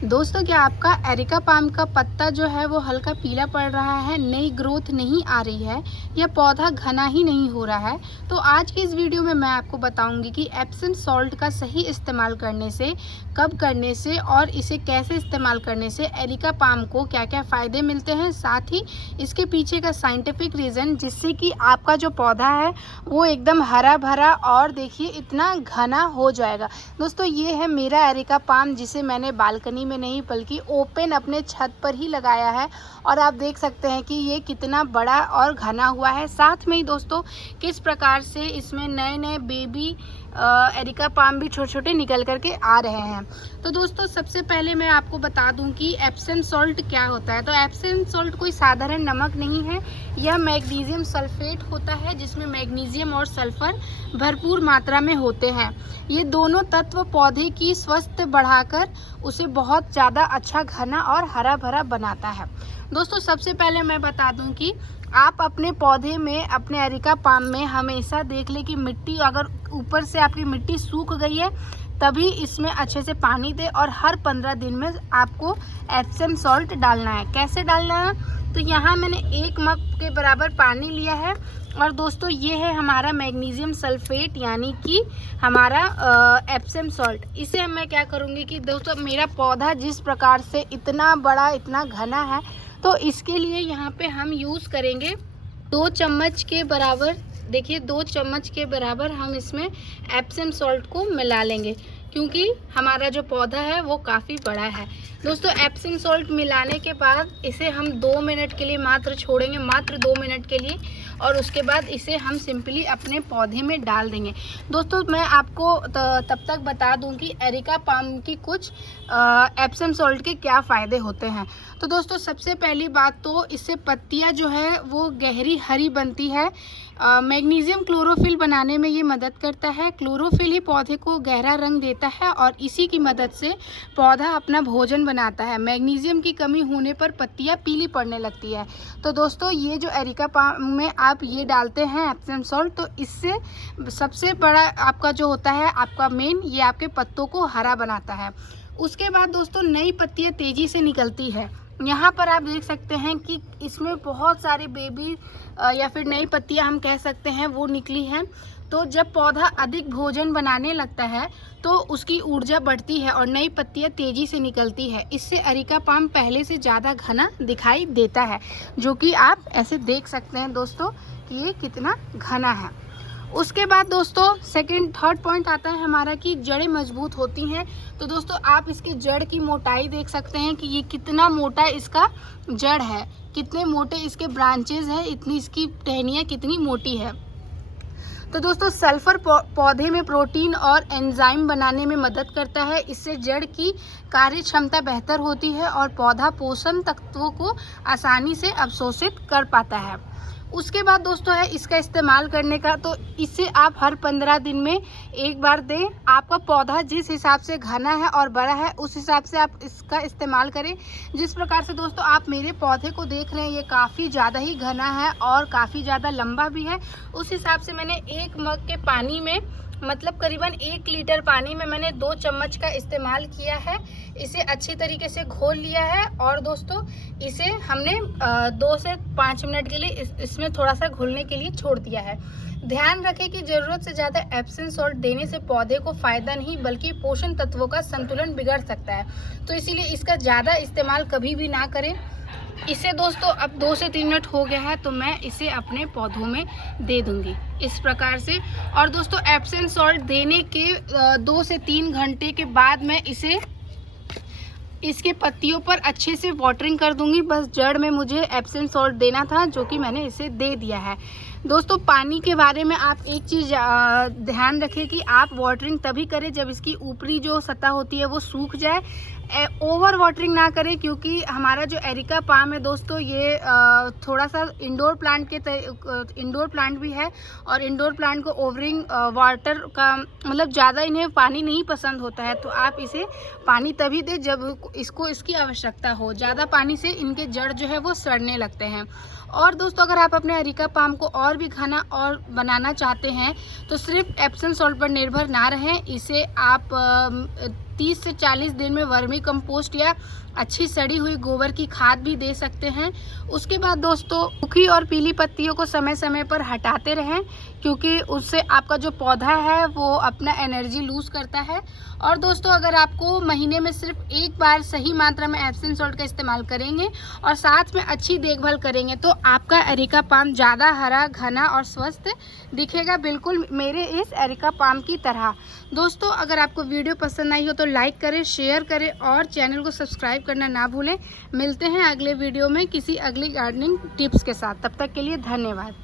दोस्तों, क्या आपका एरिका पाम का पत्ता जो है वो हल्का पीला पड़ रहा है, नई ग्रोथ नहीं आ रही है या पौधा घना ही नहीं हो रहा है? तो आज की इस वीडियो में मैं आपको बताऊंगी कि एप्सम सॉल्ट का सही इस्तेमाल करने से, कब करने से और इसे कैसे इस्तेमाल करने से एरिका पाम को क्या क्या फ़ायदे मिलते हैं, साथ ही इसके पीछे का साइंटिफिक रीज़न जिससे कि आपका जो पौधा है वो एकदम हरा भरा और देखिए इतना घना हो जाएगा। दोस्तों, ये है मेरा एरिका पाम जिसे मैंने बालकनी में नहीं बल्कि ओपन अपने छत पर ही लगाया है और आप देख सकते हैं कि ये कितना बड़ा और घना हुआ है। साथ में ही दोस्तों, किस प्रकार से इसमें नए नए बेबी एरिका पाम भी छोटे छोटे निकल करके आ रहे हैं। तो दोस्तों, सबसे पहले मैं आपको बता दूं कि एप्सम सॉल्ट क्या होता है। तो एप्सम सॉल्ट कोई साधारण नमक नहीं है, यह मैग्नीशियम सल्फेट होता है जिसमें मैग्नीशियम और सल्फर भरपूर मात्रा में होते हैं। ये दोनों तत्व पौधे की स्वास्थ्य बढ़ाकर उसे बहुत ज़्यादा अच्छा, घना और हरा भरा बनाता है। दोस्तों, सबसे पहले मैं बता दूं कि आप अपने पौधे में, अपने एरिका पाम में हमेशा देख लें कि मिट्टी अगर ऊपर से आपकी मिट्टी सूख गई है तभी इसमें अच्छे से पानी दें और हर 15 दिन में आपको एप्सम सॉल्ट डालना है। कैसे डालना है? तो यहाँ मैंने 1 मग के बराबर पानी लिया है और दोस्तों ये है हमारा मैग्नीशियम सल्फेट यानी कि हमारा एप्सम सॉल्ट। इसे मैं क्या करूँगी कि दोस्तों, मेरा पौधा जिस प्रकार से इतना बड़ा, इतना घना है, तो इसके लिए यहाँ पे हम यूज़ करेंगे 2 चम्मच के बराबर। देखिए 2 चम्मच के बराबर हम इसमें एप्सम सॉल्ट को मिला लेंगे क्योंकि हमारा जो पौधा है वो काफ़ी बड़ा है। दोस्तों, एप्सम सॉल्ट मिलाने के बाद इसे हम 2 मिनट के लिए मात्र छोड़ेंगे, मात्र 2 मिनट के लिए, और उसके बाद इसे हम सिंपली अपने पौधे में डाल देंगे। दोस्तों, मैं आपको तब तक बता दूं कि एरिका पाम की कुछ एप्सम सॉल्ट के क्या फ़ायदे होते हैं। तो दोस्तों, सबसे पहली बात तो इससे पत्तियां जो है वो गहरी हरी बनती है। मैग्नीशियम क्लोरोफिल बनाने में ये मदद करता है। क्लोरोफिल ही पौधे को गहरा रंग देता है और इसी की मदद से पौधा अपना भोजन बनाता है। मैग्नीशियम की कमी होने पर पत्तियां पीली पड़ने लगती है। तो दोस्तों, ये जो एरिका पाम में आप ये डालते हैं एप्सम सॉल्ट, तो इससे सबसे बड़ा आपका जो होता है, आपका मेन, ये आपके पत्तों को हरा बनाता है। उसके बाद दोस्तों, नई पत्तियां तेज़ी से निकलती है। यहाँ पर आप देख सकते हैं कि इसमें बहुत सारे बेबी या फिर नई पत्तियां हम कह सकते हैं वो निकली हैं। तो जब पौधा अधिक भोजन बनाने लगता है तो उसकी ऊर्जा बढ़ती है और नई पत्तियां तेज़ी से निकलती है। इससे एरिका पाम पहले से ज़्यादा घना दिखाई देता है, जो कि आप ऐसे देख सकते हैं दोस्तों कि ये कितना घना है। उसके बाद दोस्तों, थर्ड पॉइंट आता है हमारा कि जड़ें मजबूत होती हैं। तो दोस्तों, आप इसकी जड़ की मोटाई देख सकते हैं कि ये कितना मोटा इसका जड़ है, कितने मोटे इसके ब्रांचेज हैं, इतनी इसकी टहनियाँ कितनी मोटी है। तो दोस्तों, सल्फर पौधे में प्रोटीन और एंजाइम बनाने में मदद करता है। इससे जड़ की कार्य क्षमता बेहतर होती है और पौधा पोषण तत्वों को आसानी से अवशोषित कर पाता है। उसके बाद दोस्तों है इसका इस्तेमाल करने का। तो इसे आप हर 15 दिन में एक बार दें। आपका पौधा जिस हिसाब से घना है और बड़ा है उस हिसाब से आप इसका इस्तेमाल करें। जिस प्रकार से दोस्तों आप मेरे पौधे को देख रहे हैं, ये काफ़ी ज़्यादा ही घना है और काफ़ी ज़्यादा लंबा भी है। उस हिसाब से मैंने 1 मग के पानी में, मतलब करीबन 1 लीटर पानी में मैंने 2 चम्मच का इस्तेमाल किया है। इसे अच्छी तरीके से घोल लिया है और दोस्तों इसे हमने 2 से 5 मिनट के लिए इसमें थोड़ा सा घुलने के लिए छोड़ दिया है। ध्यान रखें कि ज़रूरत से ज़्यादा एप्सम सॉल्ट देने से पौधे को फ़ायदा नहीं बल्कि पोषण तत्वों का संतुलन बिगड़ सकता है। तो इसीलिए इसका ज़्यादा इस्तेमाल कभी भी ना करें। इसे दोस्तों अब 2 से 3 मिनट हो गया है तो मैं इसे अपने पौधों में दे दूंगी इस प्रकार से। और दोस्तों, एप्सम सॉल्ट देने के 2 से 3 घंटे के बाद मैं इसे इसके पत्तियों पर अच्छे से वाटरिंग कर दूंगी। बस जड़ में मुझे एप्सम सॉल्ट देना था, जो कि मैंने इसे दे दिया है। दोस्तों, पानी के बारे में आप एक चीज़ ध्यान रखें कि आप वाटरिंग तभी करें जब इसकी ऊपरी जो सतह होती है वो सूख जाए। ओवर वाटरिंग ना करें क्योंकि हमारा जो एरिका पाम है दोस्तों, ये थोड़ा सा इंडोर प्लांट भी है और इंडोर प्लांट को ओवरिंग वाटर का मतलब ज़्यादा इन्हें पानी नहीं पसंद होता है। तो आप इसे पानी तभी दें जब इसकी आवश्यकता हो। ज़्यादा पानी से इनके जड़ जो है वो सड़ने लगते हैं। और दोस्तों, अगर आप अपने एरिका पाम को और भी घना और बनाना चाहते हैं तो सिर्फ एप्सम सॉल्ट पर निर्भर ना रहें। इसे आप 30 से 40 दिन में वर्मी कंपोस्ट या अच्छी सड़ी हुई गोबर की खाद भी दे सकते हैं। उसके बाद दोस्तों सूखी और पीली पत्तियों को समय समय पर हटाते रहें, क्योंकि उससे आपका जो पौधा है वो अपना एनर्जी लूज़ करता है। और दोस्तों अगर आपको महीने में सिर्फ एक बार सही मात्रा में एप्सम सॉल्ट का इस्तेमाल करेंगे और साथ में अच्छी देखभाल करेंगे तो आपका एरिका पाम ज़्यादा हरा, घना और स्वस्थ दिखेगा, बिल्कुल मेरे इस एरिका पाम की तरह। दोस्तों अगर आपको वीडियो पसंद आई हो तो लाइक करें, शेयर करें और चैनल को सब्सक्राइब करना ना भूलें। मिलते हैं अगले वीडियो में किसी अगली गार्डनिंग टिप्स के साथ। तब तक के लिए धन्यवाद।